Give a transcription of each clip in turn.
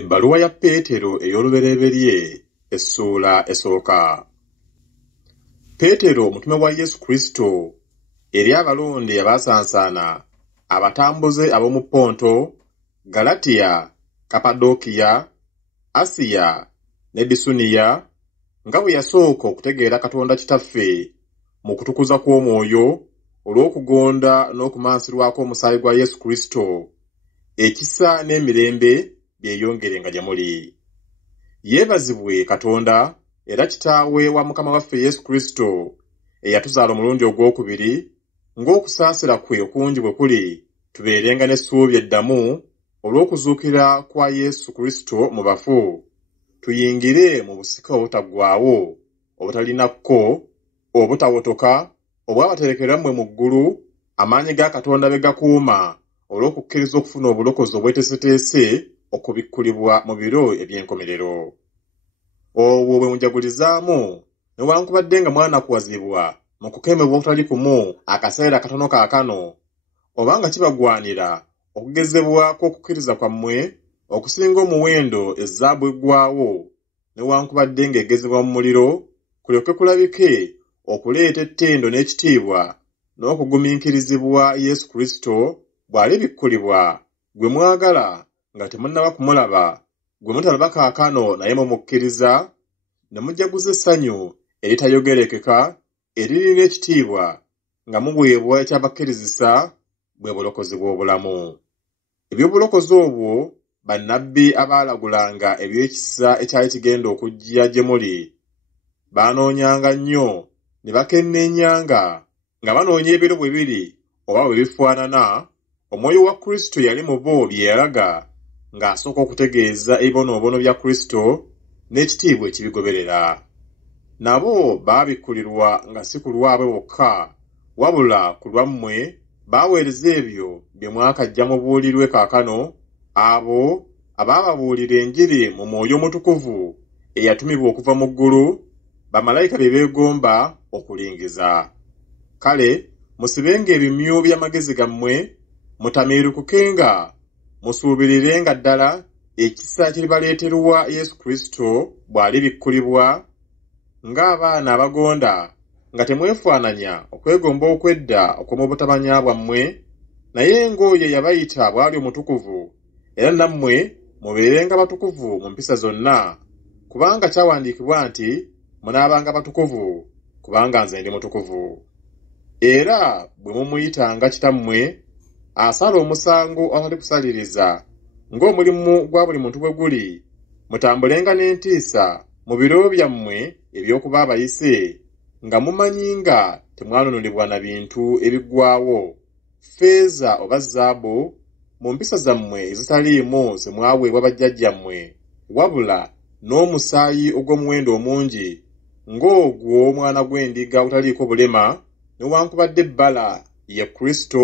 Ebbaluwa ya Peetero ey'olubereberye essuula esooka. Peetero omutume wa Yesu Kristo eri abalonde abaasansaana abatambuze ab'omu Ponto, Galatiya, Kapadokiya, Asiya ne Bisuniya, nga bwe yasooka okutegeera Katonda Kitaffe mu kutukuza kw'Omwoyo olw'okugonda n'okumansirwako omusaayi gwa Yesu Kristo, ekisa n'emirembe byeyongerenga gye muli. Yeebazibwe Katonda era Kitaawe wa Mukama waffe Yesu Kristo eyatuzaala omulundi ogwokubiri, ng'okusaasira kwe okungi bwe kuli, tubeerenga n'essuubi eddamu olw'okuzuukira kwa Yesu Kristo mu bafu, tuyingire mu busika obutaggwaawo, obutalinakko, obutawotoka, obwabaterekera mmwe mu ggulu, amaanyi ga Katonda be gakuuma olw'okukkiriza okufuna obulokozi obweteeseteese okubikkulibwa mu biro eby'enkomerero. Obwo bwe mujagulizaamu newankubadde nga mwanakuwazibwa mu kukemebwa okutali kumu akaseera katono kaakano, oba nga kibagwanira okugezebwa kw'okukkiriza kwammwe okusinga omuwendo ezzaabu eggwaawo, newankubadde ng'egezebwa mu muliro, kulyoke kulabike okuleeta ettendo n'ekitiibwa n'okugumiikirizibwa Yesu Kristo bw'alibikkulibwa, gwe mwagala nga temunnaba kumulaba, gwe mutalaba kaakano naye mumukkiriza, ne mujaguza essanyu eritayogerekeka eririna ekitiibwa, nga muweebwa ekyabakkirizisa, bwe bulokozi bw'obulamu. Eby'obulokozi obwo bannabbi abaalagulanga eby'ekisa ekyali kigenda okujja gye muli baanoonyanga nnyo ne bakennenyanga, nga banoonya ebiro bwe biri oba bwe bifaanana, Omwoyo wa Kristo yali mu bo bye yalaga, ng'asooka okutegeeza ebibonoobono bya Kristo n'ekitiibwa ekibigoberera. Nabo baabikkulirwa nga si ku lwabwe bokka, wabula ku lwammwe baaweereza ebyo bye mwakajja mubuulirwe kaakano, abo abaababuulira Enjiri mu Mwoyo Omutukuvu eyatumibwa okuva mu ggulu, bamalayika be beegomba okulingiza. Kale musibenga ebimyu by'amagezi gammwe, mutamiirukukenga, musuubirirenga ddala ekisa kiribaleeterwa Yesu Kristo bw'alibikkulibwa, ng'abaana abagonda, nga temwefaananya okwegomba okwedda okw'omu butamanya bwammwe, naye ng'oyo yabayita bw'ali omutukuvu, era nammwe mubeerenga batukuvu mu mpisa zonna, kubanga kyawandiikibwa nti, munaabanga batukuvu kubanga nze ndi mutukuvu. Era bwe mumuyitanga Kitammwe, asala omusango atali kusaliriza, ng'omulimu gwa buli muntu bwe guli, mutambulenga n'entiisa mu biro byammwe eby'okuba abayise, nga mumanyi nga temwanunulibwa na bintu ebiggwaawo, ffeeza oba zaabu, mu mpisa zammwe ezitaliimu ze mwaweebwa bajjajjammwe, wabula n'omusaayi ogw'omuwendo omungi, ng'ogw'omwana gw'endiga ogutaliiko bulema, newankubadde ebbala ye Kristo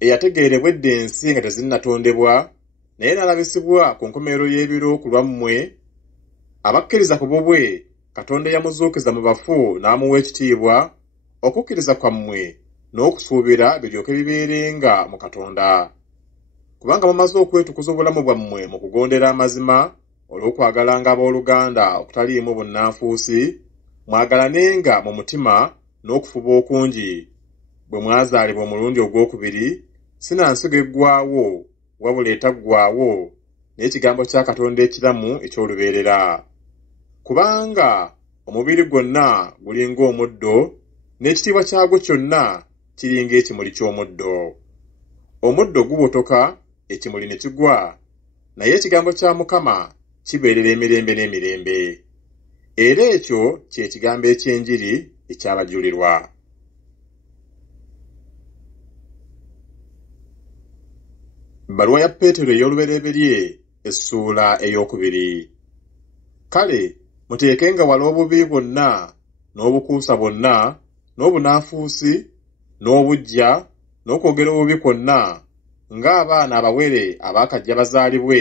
eyategeerebwa edda ensi nga tezinnatondebwa, naye n'alabisibwa ku nkomerero y'ebiro ku lwammwe, abakkiriza ku bubwe Katonda yamuzuukiza mu bafu n'amuwa ekitiibwa, okukkiriza kwammwe n'okusuubira biryoke bibeerenga mu Katonda. Kubanga mumaze okwetukuza obulamu bwammwe mu kugondera amazima olw'okwagalanga abooluganda okutaliimu bunnanfuusi, mwagalanenga mu mutima n'okufuba okungi, bwe mwazaalibwa omulundi ogwokubiri, si na nsigo eggwaawo wabula etaggwaawo, n'ekigambo kya Katonda ekiramu eky'olubeerera. Kubanga omubiri gwonna guli ng'omuddo, n'ekitiibwa kyagwo kyonna kiri ng'ekimuli ky'omuddo. Omuddo gubotoka, ekimuli ne kigwa, naye ekigambo kya Mukama kibeerera emirembe n'emirembe. Era ekyo kye kigambo eky'Enjiri ekyabajulirwa. Bbaluwa ya Peetero ey'olubereberye essuula ey'okubiri. Kale muteekenga wala obubi bwonna, n'obukuusa bwonna, n'obunanfuusi, n'obujja, n'okwogera obubi kwonna, ng'abaana abawere abaakajja bazaalibwe,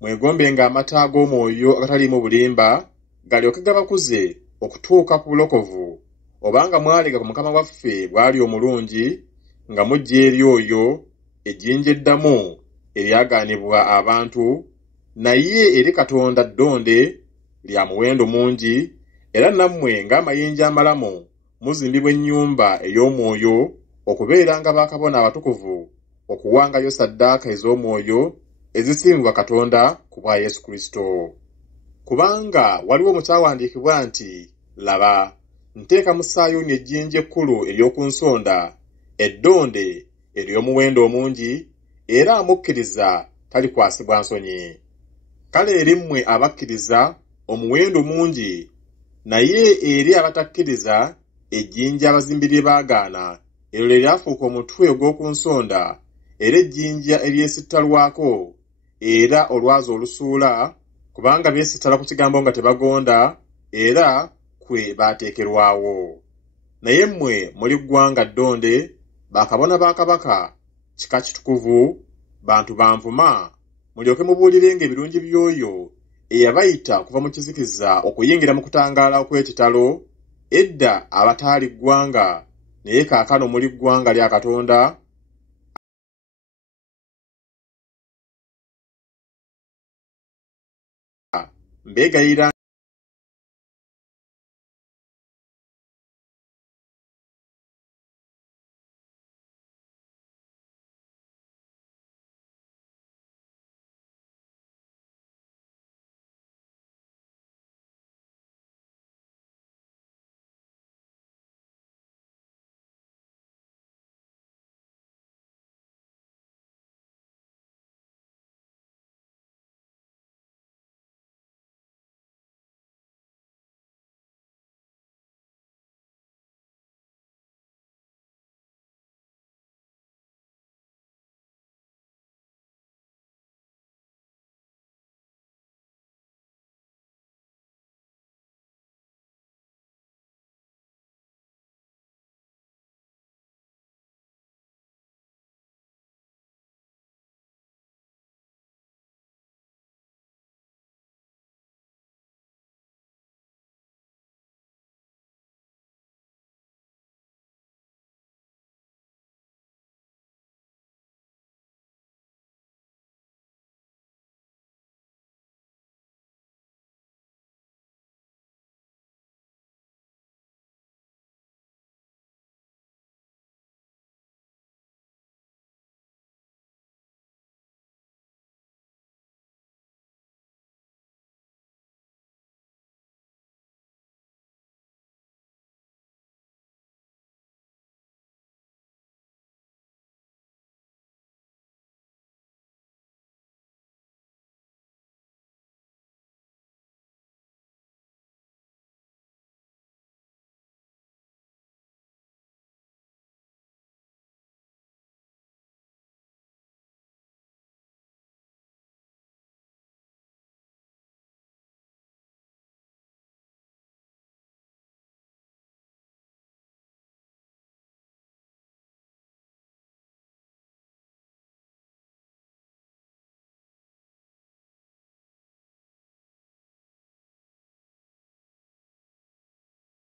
mwegombenga amata g'omwoyo agataliimu bulimba, galyoke gabakuze okutuuka ku bulokovu, obanga mwalega ku Mukama waffe bw'ali omulungi, nga mujja eri oyo ejjinja eddamu eryagaanibwa abantu, naye eri Katonda ddonde lya muwendo mungi, era nammwe ng'amayinja amalamu muzimbibwa ennyumba ey'omwoyo okubeeranga bakabona abatukuvu, okuwangayo ssaddaaka ez'omwoyo ezisiimibwa Katonda ku bwa Yesu Kristo. Kubanga waliwo mu kyawandiikibwa nti, laba, nteeka mu Sayuuni ejjinja ekkulu ery'oku nsonda, eddonde ery'omuwendo omungi, era amukkiriza talikwasibwa nsonyi. Kale eri mmwe abakkiriza omuwendo mungi, naye eri abatakkiriza ejjinja abazimbi lye baagaana, eryo lye lyafuuka omutwe ogw'oku nsonda, era ejjinja eryesittalwako, era olwazi olusuula, kubanga beesittala ku kigambo nga tebagonda, era kwe baateekerwawo. Naye mmwe muli ggwanga ddonde, bakabona ba kabaka, kika kitukuvu, bantu banvuma, mulyoke mubuulirenga ebirungi by'oyo eyabayita okuva mu kizikiza okuyingira mu kutangaala okw'ekitalo, edda abataali ggwanga, naye kaakano muli ggwanga lya Katonda. Mbeegayirira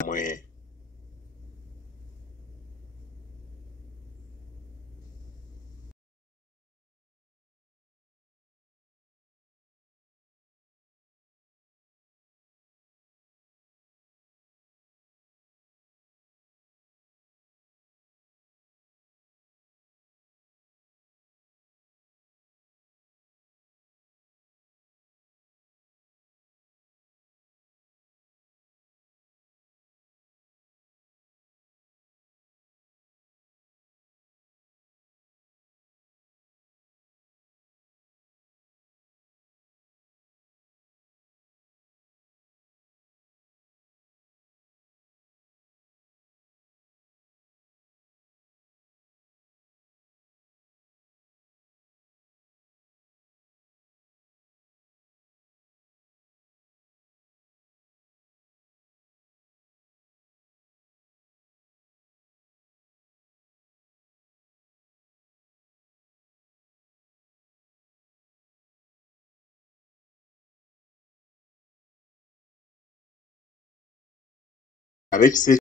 mmwe. Ab'ekisa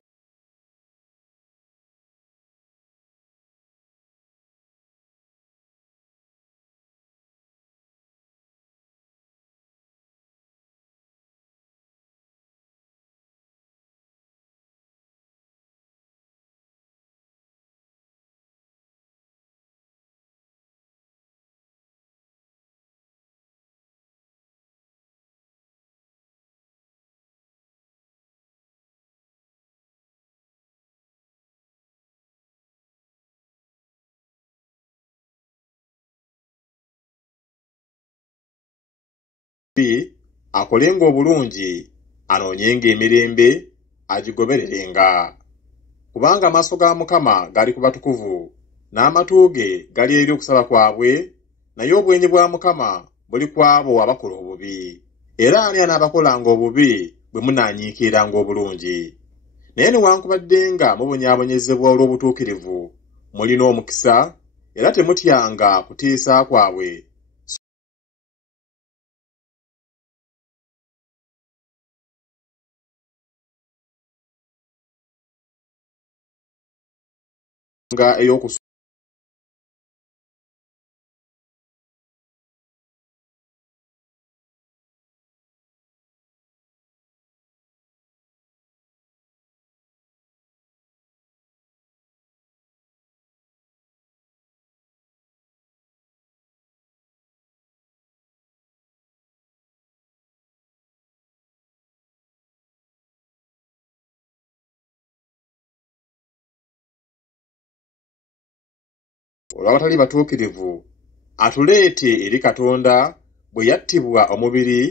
akolenga obulungi, anoonyenga emirembe, agigobererenga. Kubanga amaaso ga Mukama gali ku batukuvu, n'amatu ge gali eri okusaba kwabwe, naye obwenyi bwa Mukama buli ku abo abakola obubi. Era ani anaabakolanga obubi bwe munaanyiikiranga obulungi? Naye newankubadde nga mubonyaabonyezebwa olw'obutuukirivu, mulina omukisa, era temutyanga kutiisa kwabwe. Nga ey'okusu olw'abatali batuukirivu, atuleete eri Katonda bwe yattibwa omubiri,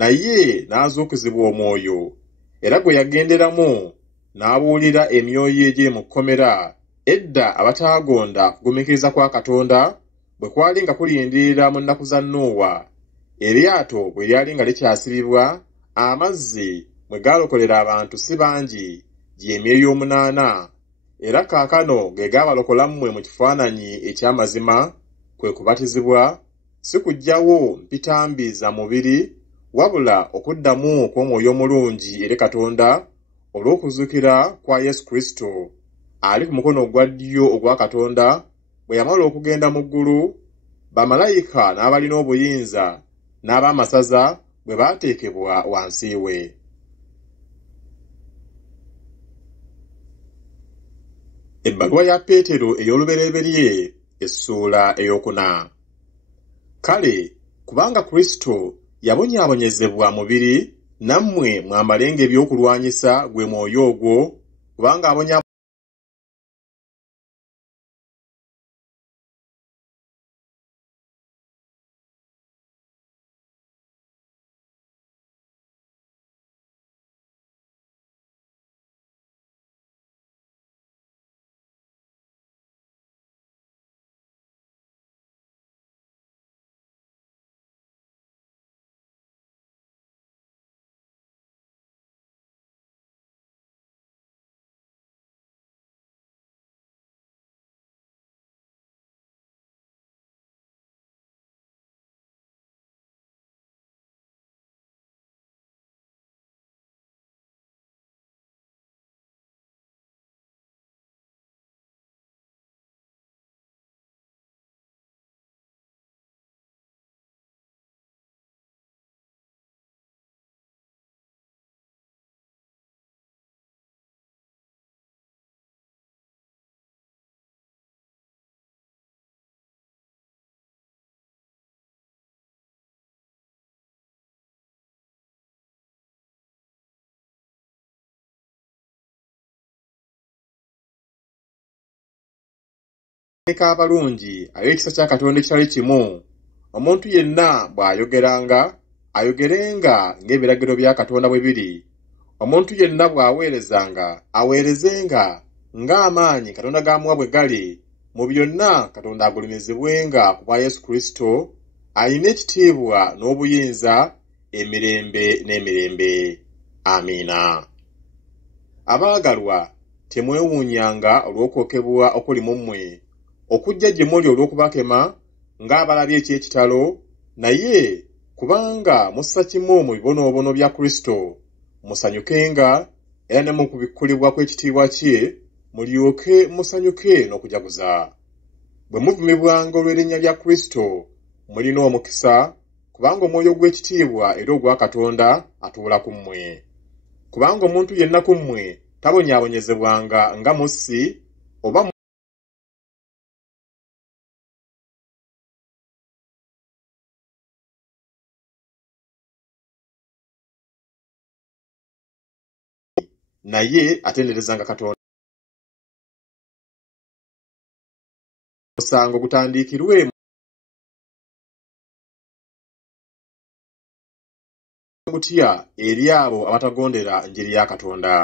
naye n'azuukizibwa omwoyo, era gwe yagenderamu n'abuulira emyoyo egiri mu kkomera, edda abataagonda kugumikiriza kwa Katonda bwe kwali nga kulindirira mu nnaku za Nuuwa, eryato bwe lyali nga likyasibibwa, amazzi mwe gaalokolera abantu si bangi, gy'emyeyo 8, era kaakano ge gaabalokola mmwe mu kifaananyi eky'amazima, kwe kubatizibwa, si kuggyawo mpitambi za mubiri, wabula okuddamu kw'omwoyo omulungi eri Katonda olw'okuzuukira kwa Yesu Kristo, ali ku mukono ogwa ddyo ogwa Katonda, bwe yamala okugenda mu ggulu, bamalayika n'abalina obuyinza n'ab'amasaza bwe baateekebwa wansi we. Ebbaluwa ya Peetero ey'olubereberye essuula ey'okuna. Kale, kubanga Kristo yabonyaabonyezebwa mubiri, nammwe mwambalenga ebyokulwanyisa gwe mwoyo ogwo, kubanga abonya abalungi ab'ekisa kya Katonda ekitali kimu, omuntu yenna bw'ayogeranga, ayogerenga ng'ebiragiro bya Katonda bwe biri. Omuntu yenna bw'aweerezanga, aweerezenga ng'amaanyi Katonda g'amuwa bwe gali. Mu byonna Katonda agulumizibwenga ku bwa Yesu Kristo, alina ekitiibwa n'obuyinza emirembe n'emirembe. Amiina. Abaagalwa, temwewuunyanga olw'okwokebwa okuli mu mmwe, okujja gye muli olw'okubakema ng'abalabye eky'ekitalo, naye kubanga mussa kimu mu bibonoobono bya Kristo, musanyukenga, era ne mu kubikkulibwa kw'ekitiibwa kye mulyoke musanyuke n'okujaguza. Bwe muvumibwanga olw'erinnya lya Kristo, mulina omukisa, kubanga omwoyo gw'ekitiibwa era ogwa Katonda atuula ku mmwe. Kubanga omuntu yenna ku mmwe tabonyaabonyezebwanga nga mussi oba naye atenderezanga Katonda. Omusango gutandiikirwe gutya eri abo abatagondera njiri ya Katonda.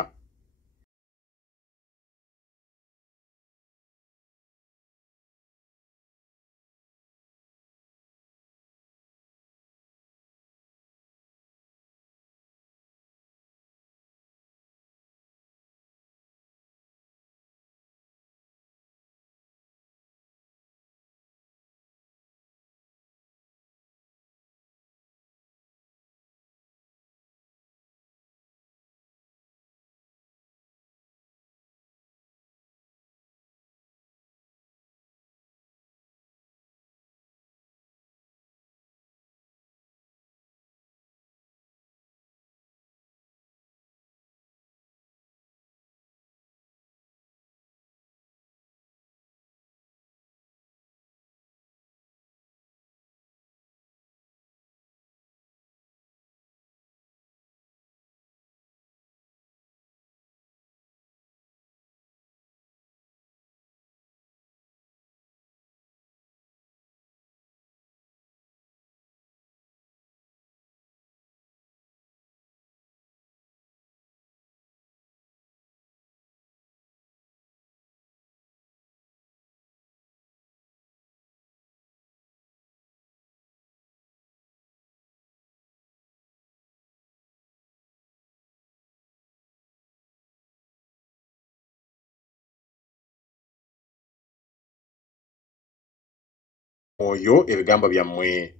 Oyo ebigambo byammwe.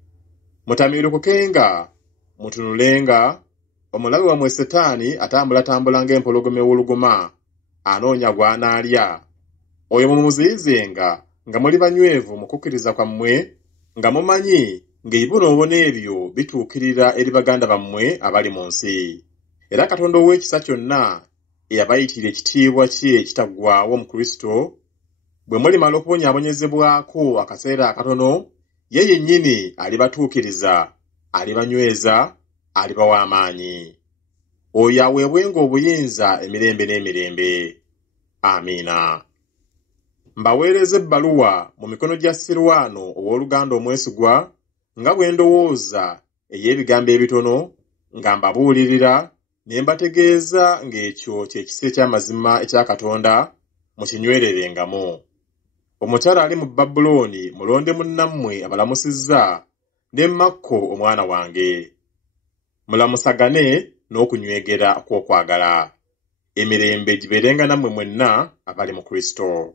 Mutamiirukukenga, mutunulenga, omulabe wammwe Setaani atambula ng'empologoma ewuluguma, anoonya gw'anaalya. Oyo mumuziyizenga nga muli banywevu mu kukkiriza kwammwe, nga mumanyi ng'ebibonoobona ebyo bituukirira eri baganda bammwe abali mu nsi. Era Katonda ow'ekisa kyonna eyabayitira ekitiibwa kye ekitaggwaawo mu Kristo, bwe mulimala okubonyaabonyezebwako akaseera akatono, ye yennyini alibatuukiriza, alibanyweza, alibawa amaanyi. Oyo aweebwenga obuyinza emirembe n'emirembe. Amiina. Mbaweereza ebbaluwa mu mikono gya Sirwano ow'oluganda omwesigwa, nga bwe ndowooza ey'ebigambo ebitono, nga mbabuulirira ne mbategeeza ng'ekyo ky'ekisa eky'amazima ekya Katonda mukinywererengamu. Omukyala ali mu Babulooni mulonde munnammwe abalamusizza, ne Makko omwana wange. Mulamusagane n'okunywegera kw'okwagala. Emirembe gibeerenga nammwe mwenna abali mu Kristo.